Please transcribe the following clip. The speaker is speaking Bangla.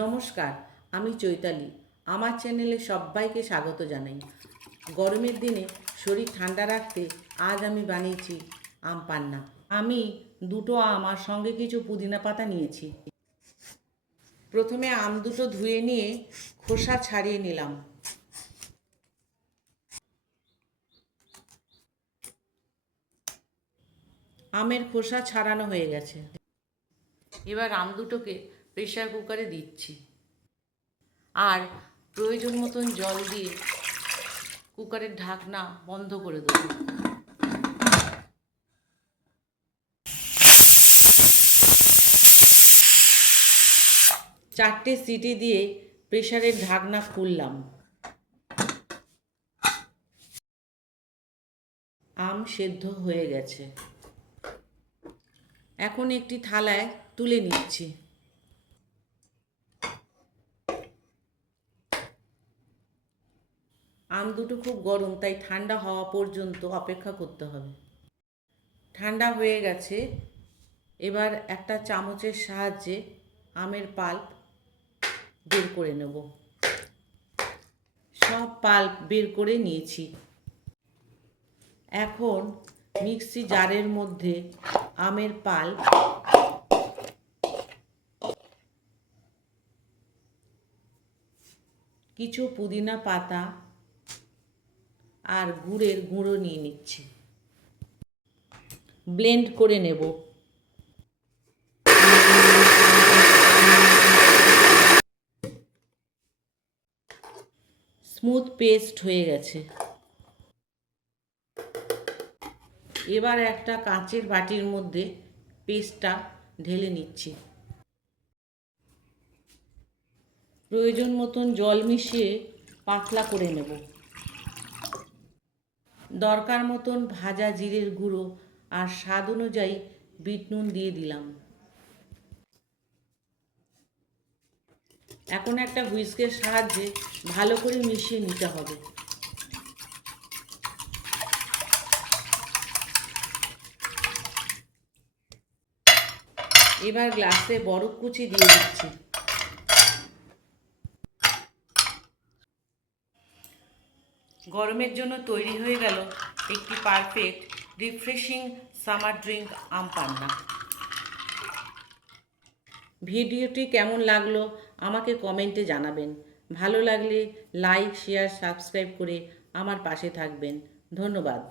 নমস্কার, আমি চৈতালি। আমার চ্যানেলে সবাইকে স্বাগত জানাই। গরমের দিনে শরীর ঠান্ডা রাখতে আজ আমি বানিয়েছি আম পান্না। আমি দুটো আম আর সঙ্গে কিছু পুদিনা পাতা নিয়েছি। প্রথমে আম দুটো ধুয়ে নিয়ে খোসা ছাড়িয়ে নিলাম। আমের খোসা ছাড়ানো হয়ে গেছে। এবার আম দুটোকে প্রেসার কুকারে দিচ্ছি আর প্রয়োজন মতন জল দিয়ে কুকারের ঢাকনা বন্ধ করে দেবো। চারটে সিটি দিয়ে প্রেসারের ঢাকনা খুললাম। আম সেদ্ধ হয়ে গেছে। এখন একটি থালায় তুলে নিচ্ছি। আম দুটো খুব গরম, তাই ঠান্ডা হওয়া পর্যন্ত অপেক্ষা করতে হবে। ঠান্ডা হয়ে গেছে। এবার একটা চামচের সাহায্যে আমের পাল্প বের করে নেব। সব পাল্প বের করে নিয়েছি। এখন মিক্সি জারের মধ্যে আমের পাল্প, কিছু পুদিনা পাতা আর গুড়ের গুঁড়ো নিয়ে নিচ্ছি। ব্লেন্ড করে নেব। স্মুথ পেস্ট হয়ে গেছে। এবার একটা কাঁচের বাটির মধ্যে পেস্টটা ঢেলে নিচ্ছি। প্রয়োজন মতন জল মিশিয়ে পাতলা করে নেব। দরকার মতন ভাজা জিরের গুঁড়ো আর স্বাদ অনুযায়ী বিট নুন দিয়ে দিলাম। এখন একটা হুইস্কের সাহায্যে ভালো করে মিশিয়ে নিতে হবে। এবার গ্লাসে বরফ কুচি দিয়ে দিচ্ছি। গরমের জন্য তৈরি হয়ে গেল একটি পারফেক্ট রিফ্রেশিং সামার ড্রিঙ্ক আম পান্না। ভিডিওটি কেমন লাগলো আমাকে কমেন্টে জানাবেন। ভালো লাগলে লাইক, শেয়ার, সাবস্ক্রাইব করে আমার পাশে থাকবেন। ধন্যবাদ।